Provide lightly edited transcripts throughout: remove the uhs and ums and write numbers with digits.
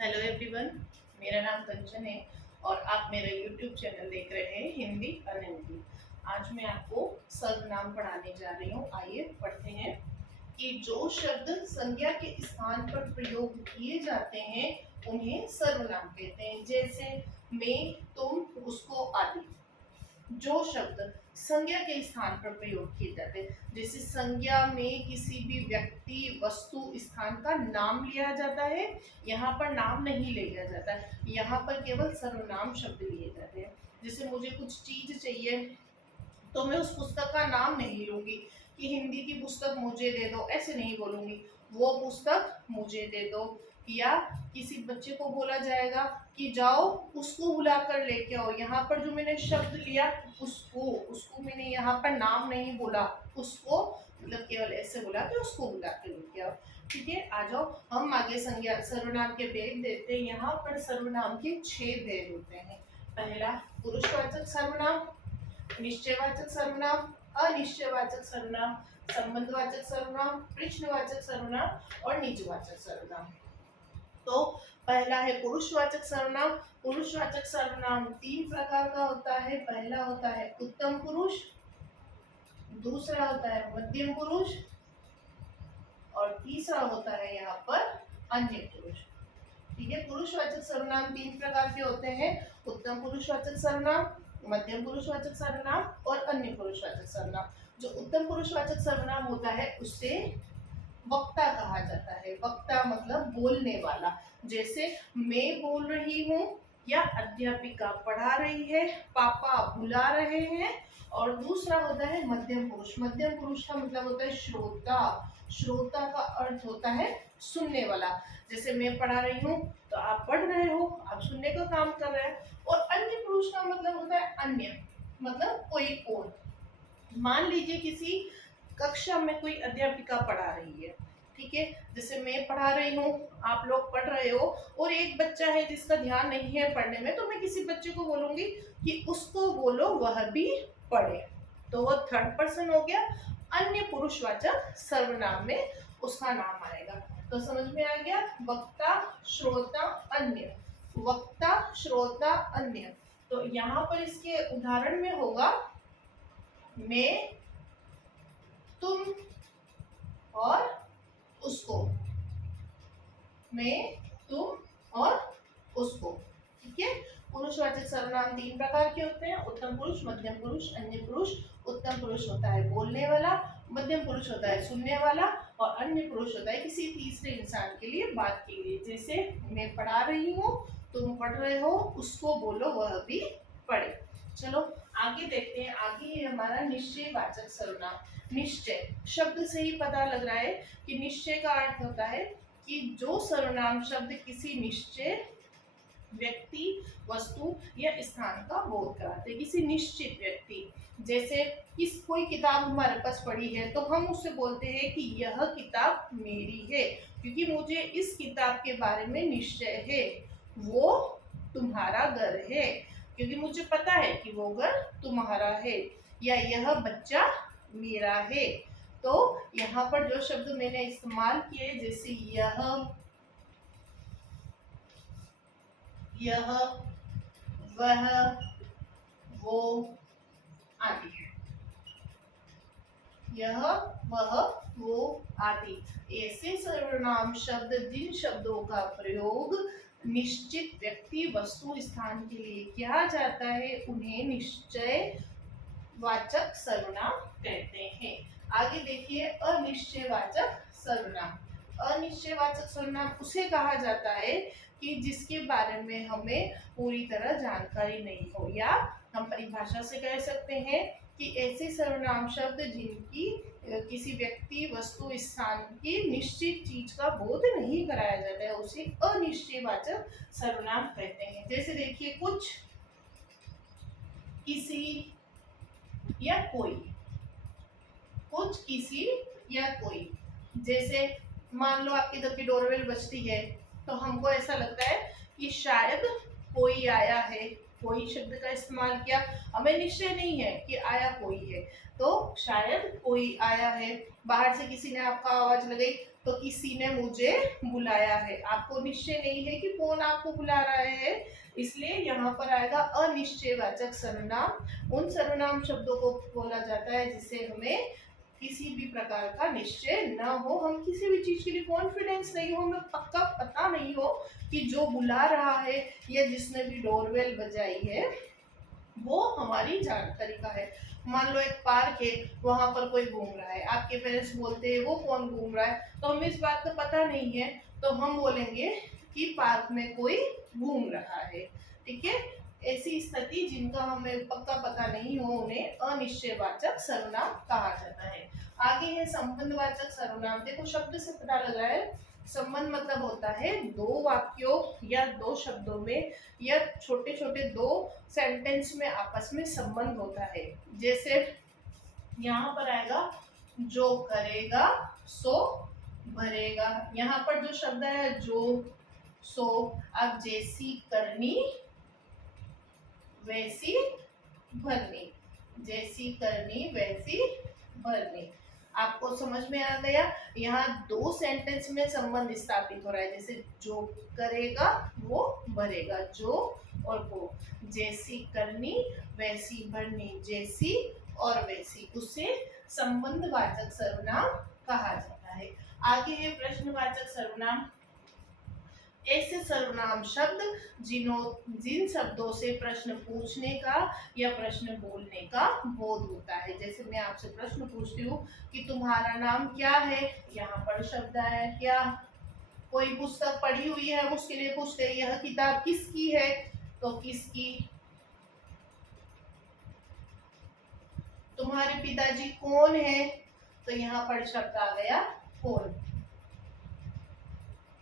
Hello everyone, मेरा नाम कंचन है और आप मेरा यूट्यूब चैनल देख रहे हैं हिंदी अनहिंदी। आज मैं आपको सर्वनाम पढ़ाने जा रही हूँ। आइए पढ़ते हैं कि जो शब्द संज्ञा के स्थान पर प्रयोग किए जाते हैं उन्हें सर्वनाम कहते हैं। जैसे मैं, तुम, उसको आदि। जो शब्द संज्ञा के स्थान पर प्रयोग किए जाते हैं, जैसे संज्ञा में किसी भी व्यक्ति, वस्तु, स्थान का नाम लिया जाता है। यहाँ पर नाम नहीं लिया जाता है, यहाँ पर केवल सर्वनाम शब्द लिए जाते हैं। जैसे मुझे कुछ चीज चाहिए तो मैं उस पुस्तक का नाम नहीं लूंगी कि हिंदी की पुस्तक मुझे दे दो, ऐसे नहीं बोलूंगी। वो पुस्तक मुझे दे दो। या किसी बच्चे को बोला जाएगा कि जाओ उसको बुला कर लेके आओ। यहाँ पर जो मैंने शब्द लिया उसको, उसको मैंने यहाँ पर नाम नहीं बोला, उसको मतलब केवल ऐसे बोला कि उसको बुला कर लेके आओ। ठीक है, आ जाओ हम आगे संज्ञा सर्वनाम के भेद देते हैं। यहाँ पर सर्वनाम के 6 भेद होते हैं। पहला पुरुषवाचक सर्वनाम, निश्चयवाचक सर्वनाम, अनिश्चयवाचक सर्वनाम, संबंधवाचक सर्वनाम, प्रश्नवाचक सर्वनाम और निजवाचक सर्वनाम। तो पहला है पुरुषवाचक सर्वनाम। पुरुषवाचक सर्वनाम 3 प्रकार का होता है। पहला होता है उत्तम पुरुष, दूसरा होता है मध्यम पुरुष और तीसरा होता है यहाँ पर अन्य पुरुष। ठीक है, पुरुषवाचक सर्वनाम 3 प्रकार के होते हैं। उत्तम पुरुषवाचक सर्वनाम, मध्यम पुरुषवाचक सर्वनाम और अन्य पुरुषवाचक सर्वनाम। जो उत्तम पुरुषवाचक सर्वनाम होता है उससे वक्ता कहा जाता है। वक्ता मतलब बोलने वाला। जैसे मैं बोल रही हूँ या अध्यापिका पढ़ा रही है, पापा बुला रहे हैं। और दूसरा होता है मध्यम पुरुष। मध्यम पुरुष का मतलब होता है श्रोता। श्रोता का अर्थ होता है सुनने वाला। जैसे मैं पढ़ा रही हूँ तो आप पढ़ रहे हो, आप सुनने का काम कर रहे हैं। और अन्य पुरुष का मतलब होता है अन्य, मतलब कोई और। मान लीजिए किसी कक्षा में कोई अध्यापिका पढ़ा रही है। ठीक है, जैसे मैं पढ़ा रही हूँ, आप लोग पढ़ रहे हो और एक बच्चा है जिसका ध्यान नहीं है पढ़ने में, तो मैं किसी बच्चे को बोलूंगी कि उसको बोलो वह भी पढ़े। तो वो थर्ड पर्सन हो गया। अन्य पुरुषवाचक सर्वनाम में उसका नाम आएगा। तो समझ में आ गया, वक्ता, श्रोता, अन्य। वक्ता, श्रोता, अन्य। तो यहाँ पर इसके उदाहरण में होगा मैं, तुम और उसको। मैं, तुम और उसको। ठीक है, पुरुषवाचक सर्वनाम 3 प्रकार के होते हैं। उत्तम पुरुष, मध्यम पुरुष, अन्य पुरुष। उत्तम पुरुष होता है बोलने वाला, मध्यम पुरुष होता है सुनने वाला और अन्य पुरुष होता है किसी तीसरे इंसान के लिए बात के लिए। जैसे मैं पढ़ा रही हूँ, तुम पढ़ रहे हो, उसको बोलो वह भी पढ़े। चलो आगे देखते हैं। आगे है हमारा निश्चयवाचक सर्वनाम। निश्चय शब्द से ही पता लग रहा है कि निश्चय का अर्थ होता है कि जो सर्वनाम शब्द किसी निश्चय व्यक्ति, वस्तु या स्थान का बोध कराते हैं। किसी निश्चित व्यक्ति, जैसे कोई किताब हमारे पास पड़ी है तो हम उससे बोलते हैं कि यह किताब मेरी है, क्योंकि मुझे इस किताब के बारे में निश्चय है। वो तुम्हारा घर है, क्योंकि मुझे पता है कि वो घर तुम्हारा है। या यह बच्चा मेरा है। तो यहाँ पर जो शब्द मैंने इस्तेमाल किए, जैसे यह, वह, वो आदि। यह, वह, वो आदि ऐसे सर्वनाम शब्द जिन शब्दों का प्रयोग निश्चित व्यक्ति, वस्तु, स्थान के लिए किया जाता है उन्हें निश्चय वाचक सर्वनाम कहते हैं। आगे देखिए अनिश्चयवाचक सर्वनाम। अनिश्चयवाचक सर्वनाम उसे कहा जाता है कि जिसके बारे में हमें पूरी तरह जानकारी नहीं हो, या हम परिभाषा से कह सकते हैं कि ऐसे सर्वनाम शब्द जिनकी किसी व्यक्ति, वस्तु, स्थान की निश्चित चीज का बोध नहीं कराया जाता है उसे अनिश्चयवाचक सर्वनाम कहते हैं। जैसे देखिए कुछ, किसी या कोई। कुछ, किसी या कोई। जैसे मान लो आपके घर की डोरबेल बजती है तो हमको ऐसा लगता है कि शायद कोई आया है, कोई शब्द का इस्तेमाल किया, हमें निश्चय नहीं है कि आया कोई है, तो शायद कोई आया है। बाहर से किसी ने आपका आवाज लगाई तो किसी ने मुझे बुलाया है, आपको निश्चय नहीं है कि कौन आपको बुला रहा है, इसलिए यहाँ पर आएगा अनिश्चयवाचक सर्वनाम। उन सर्वनाम शब्दों को बोला जाता है जिसे हमें किसी भी प्रकार का निश्चय न हो, हम किसी भी चीज के लिए कॉन्फिडेंस नहीं हो, हमें पक्का पता नहीं हो कि जो बुला रहा है या जिसने भी डोरबेल बजाई है वो हमारी जानकारी का है। मान लो एक पार्क है, वहां पर कोई घूम रहा है, आपके पेरेंट्स बोलते हैं वो कौन घूम रहा है, तो हमें इस बात का पता नहीं है, तो हम बोलेंगे कि पार्क में कोई घूम रहा है। ठीक है, ऐसी स्थिति जिनका हमें पक्का पता नहीं हो उन्हें अनिश्चयवाचक सर्वनाम कहा जाता है। आगे है संबंधवाचक सर्वनाम। देखो शब्द से पता लगा है, संबंध मतलब होता है दो वाक्यों या दो शब्दों में या छोटे छोटे दो सेंटेंस में आपस में संबंध होता है। जैसे यहाँ पर आएगा जो करेगा सो भरेगा, यहाँ पर जो शब्द है जो सो, अब जैसी करनी वैसी भरनी, जैसी करनी वैसी भरनी, आपको समझ में आ गया। यहाँ दो सेंटेंस में संबंध स्थापित हो रहा है, जैसे जो करेगा वो भरेगा, जो और वो, जैसी करनी वैसी भरनी, जैसी और वैसी, उसे संबंधवाचक सर्वनाम कहा जाता है। आगे है प्रश्नवाचक सर्वनाम। ऐसे सर्वनाम शब्द जिन शब्दों से प्रश्न पूछने का या प्रश्न बोलने का बोध होता है। जैसे मैं आपसे प्रश्न पूछती हूँ कि तुम्हारा नाम क्या है, यहाँ पर शब्द आया क्या। कोई पुस्तक पढ़ी हुई है, हम उसके लिए पूछते हैं यह किताब किसकी है, तो किसकी। तुम्हारे पिताजी कौन है, तो यहाँ पर शब्द आ गया कौन।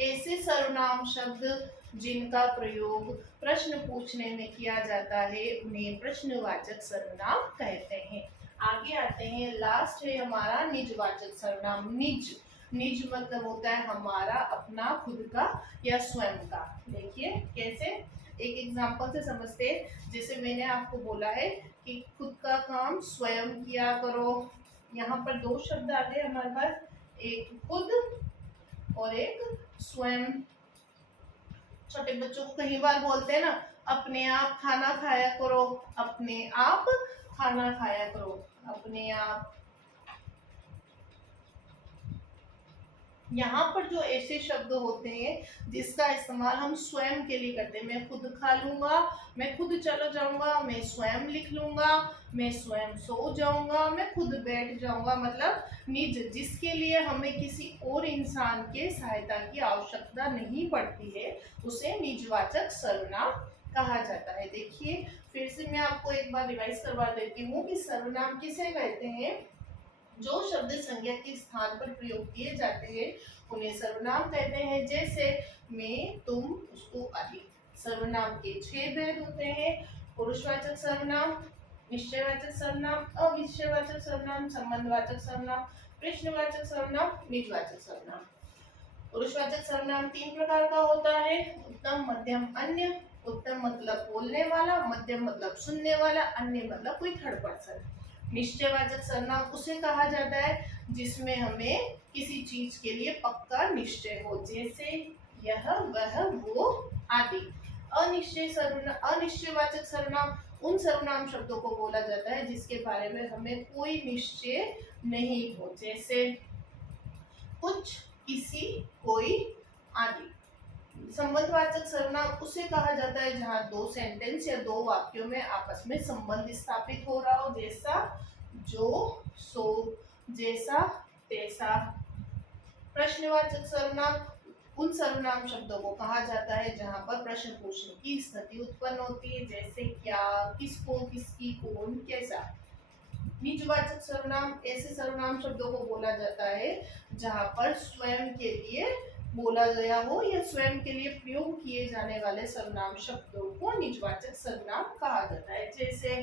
ऐसे सर्वनाम शब्द जिनका प्रयोग प्रश्न पूछने में किया जाता है उन्हें प्रश्नवाचक सर्वनाम कहते हैं। आगे आते हैं, लास्ट है हमारा निजवाचक सर्वनाम। निज, निज मतलब होता है हमारा अपना खुद का या स्वयं का। देखिए कैसे, एक एग्जांपल से समझते हैं। जैसे मैंने आपको बोला है कि खुद का काम स्वयं किया करो, यहाँ पर दो शब्द आ गए हमारे पास, एक खुद और एक स्वयं। छोटे बच्चों को कई बार बोलते हैं ना, अपने आप खाना खाया करो, अपने आप खाना खाया करो, अपने आप। यहाँ पर जो ऐसे शब्द होते हैं जिसका इस्तेमाल हम स्वयं के लिए करते हैं, मैं खुद खा लूंगा, मैं खुद चलो जाऊंगा, मैं स्वयं लिख लूंगा, मैं स्वयं सो जाऊंगा, मैं खुद बैठ जाऊंगा, मतलब निज, जिसके लिए हमें किसी और इंसान के सहायता की आवश्यकता नहीं पड़ती है, उसे निजवाचक सर्वनाम कहा जाता है। देखिए फिर से मैं आपको एक बार रिवाइज करवा देती हूँ कि सर्वनाम किसे कहते हैं। जो शब्द संज्ञा के स्थान पर प्रयोग किए जाते हैं उन्हें सर्वनाम कहते हैं। जैसे मैं, तुम, उसको आदि। सर्वनाम के 6 भेद होते हैं, पुरुषवाचक सर्वनाम, निश्चयवाचक सर्वनाम, अनिश्चयवाचक सर्वनाम, संबंधवाचक सर्वनाम, प्रश्नवाचक सर्वनाम, निजवाचक सर्वनाम। पुरुषवाचक सर्वनाम 3 प्रकार का होता है, उत्तम, मध्यम, अन्य। उत्तम मतलब बोलने वाला, मध्यम मतलब सुनने वाला, अन्य मतलब कोई थर्ड पर्सन। निश्चयवाचक सर्वनाम उसे कहा जाता है जिसमें हमें किसी चीज के लिए पक्का निश्चय हो, जैसे यह, वह, वो आदि। अनिश्चयवाचक सर्वनाम उन सर्वनाम शब्दों को बोला जाता है जिसके बारे में हमें कोई निश्चय नहीं हो, जैसे कुछ, किसी, कोई आदि। संबंधवाचक सर्वनाम उसे कहा जाता है जहां दो सेंटेंस या दो वाक्यों में आपस में संबंध स्थापित हो रहा हो, जैसा, जो, सो, जैसा, तैसा। प्रश्नवाचक सर्वनाम उन सर्वनाम शब्दों को कहा जाता है जहां पर प्रश्न पूछने की स्थिति उत्पन्न होती है, जैसे क्या, किसको, किसकी, कौन, कैसा। निजवाचक सर्वनाम ऐसे सर्वनाम शब्दों को बोला जाता है जहां पर स्वयं के लिए बोला गया हो या स्वयं के लिए प्रयोग किए जाने वाले सर्वनाम शब्दों को निजवाचक सर्वनाम कहा जाता है, जैसे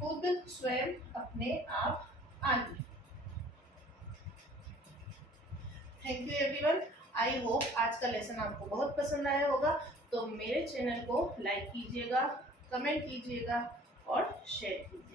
खुद, स्वयं, अपने आप आदि। Thank you everyone. I hope आज का लेसन आपको बहुत पसंद आया होगा, तो मेरे चैनल को लाइक कीजिएगा, कमेंट कीजिएगा और शेयर कीजिएगा।